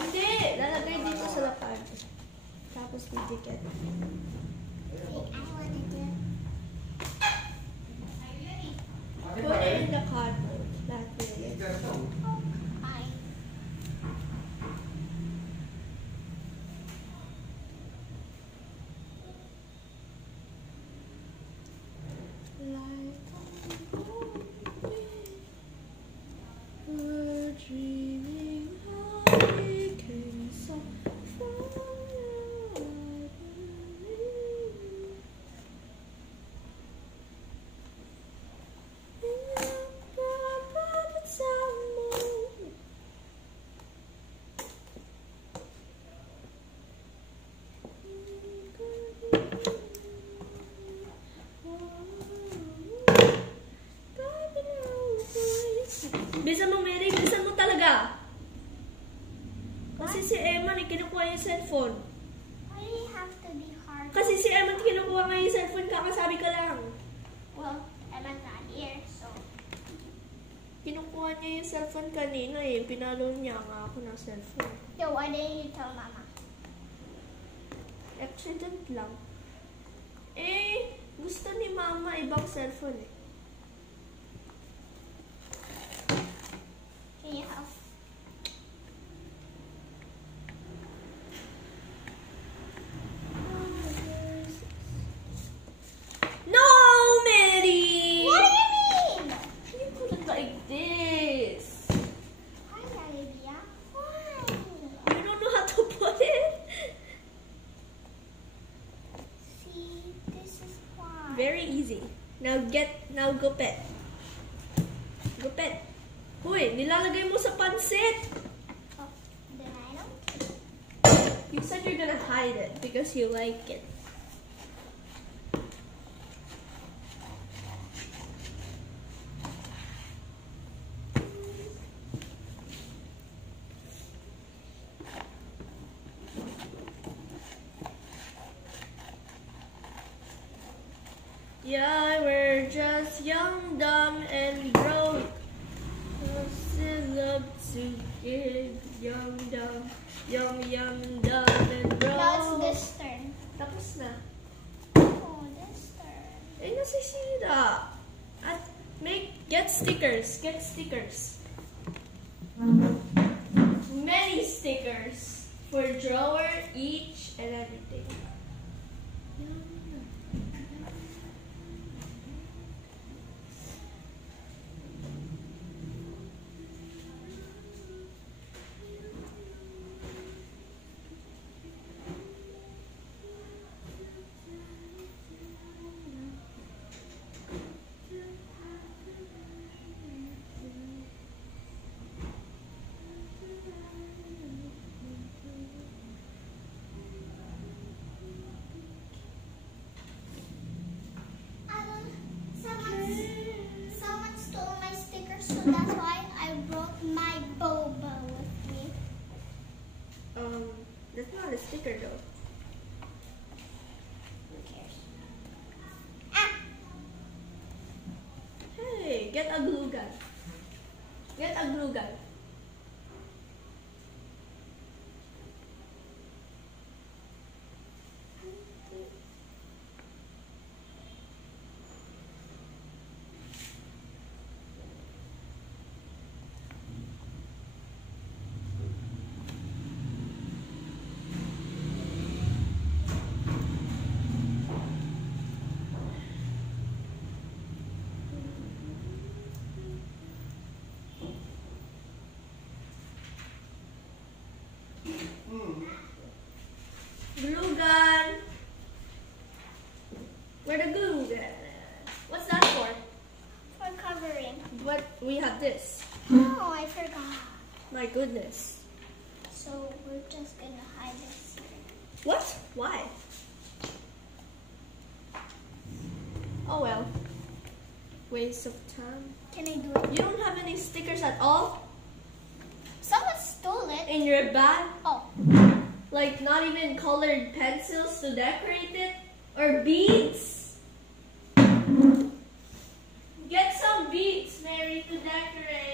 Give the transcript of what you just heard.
Hindi, lalagay dito sa lapad. Tapos didikit. Put it in the cardboard. That way. Bilisan mo, Mary. Bilisan mo talaga. Kasi si Emma, kinukuha yung cellphone. Why do you have to be hard? Kasi si Emma, kinukuha nga yung cellphone. Kakasabi ka lang. Well, Emma's not here, so... Kinukuha niya yung cellphone kanina eh. Pinalo niya nga ako ng cellphone. So why didn't you tell Mama? Accident lang. Eh, gusto ni Mama ibang cellphone eh. Can you help? No, Mary! What do you mean? You put it like this. Why, Olivia? Why? You don't know how to put it? See, this is why. Very easy. Now go pet. Go pet. Huy, nilalagay mo sa pansit. Oh, then I don't. You said you're gonna hide it because you like it. Yeah, we're just young, dumb, and broke. Still love to give young, dumb, and broke. Now it's this turn. Tapos na. Oh, this turn. Eh, nasisira. At get stickers. Get stickers. Many stickers for drawer, each, and everything. Someone stole my sticker, so that's why I brought my boba with me. That's not a sticker though. Who cares? Ah! Hey, get a glue gun. Get a glue gun. Glue gun. Where the glue gun? What's that for? For covering. What we have this. Oh, I forgot. My goodness. So we're just gonna hide this here. What? Why? Oh well. Waste of time. Can I do it? You don't have any stickers at all Someone stole it. in your bag? Oh, Like not even colored pencils to decorate it? Or beads? Get some beads, Mary, to decorate.